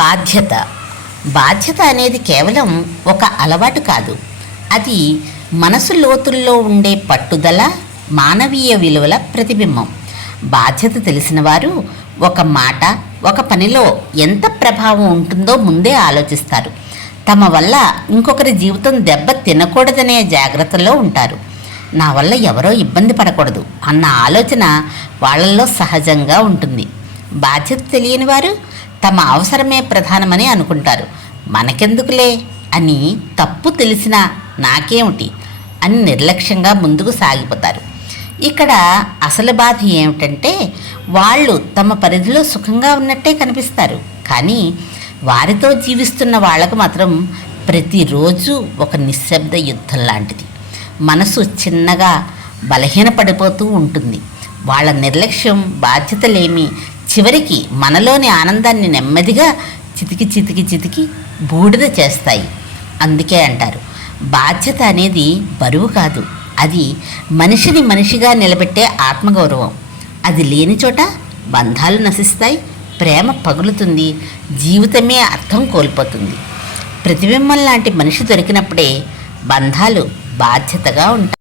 బాధ్యత. బాధ్యత అనేది కేవలం ఒక అలవాటు కాదు. అది మనసు లోతుల్లో ఉండే పట్టుదల, మానవీయ విలువల ప్రతిబింబం. బాధ్యత తెలిసిన వారు ఒక మాట, ఒక పనిలో ఎంత ప్రభావం ఉంటుందో ముందే ఆలోచిస్తారు. తమ వల్ల ఇంకొకరి జీవితం దెబ్బ తినకూడదనే జాగ్రత్తలో ఉంటారు. నా వల్ల ఎవరో ఇబ్బంది పడకూడదు అన్న ఆలోచన వాళ్ళల్లో సహజంగా ఉంటుంది. బాధ్యత తెలియని వారు తమ అవసరమే ప్రధానమని అనుకుంటారు. మనకెందుకులే అని, తప్పు తెలిసినా నాకేమిటి అని నిర్లక్ష్యంగా ముందుకు సాగిపోతారు. ఇక్కడ అసలు బాధ ఏమిటంటే, వాళ్ళు తమ పరిధిలో సుఖంగా ఉన్నట్టే కనిపిస్తారు, కానీ వారితో జీవిస్తున్న వాళ్లకు మాత్రం ప్రతిరోజు ఒక నిశ్శబ్ద యుద్ధం లాంటిది. మనసు చిన్నగా బలహీనపడిపోతూ ఉంటుంది. వాళ్ళ నిర్లక్ష్యం, బాధ్యతలేమి చివరికి మనలోని ఆనందాన్ని నెమ్మదిగా చితికి బూడిద చేస్తాయి. అందుకే అంటారు, బాధ్యత అనేది బరువు కాదు, అది మనిషిని మనిషిగా నిలబెట్టే ఆత్మగౌరవం. అది లేని చోట బంధాలు నశిస్తాయి, ప్రేమ పగులుతుంది, జీవితమే అర్థం కోల్పోతుంది. ప్రతిబింబం లాంటి మనిషి దొరికినప్పుడే బంధాలు బాధ్యతగా ఉంటాయి.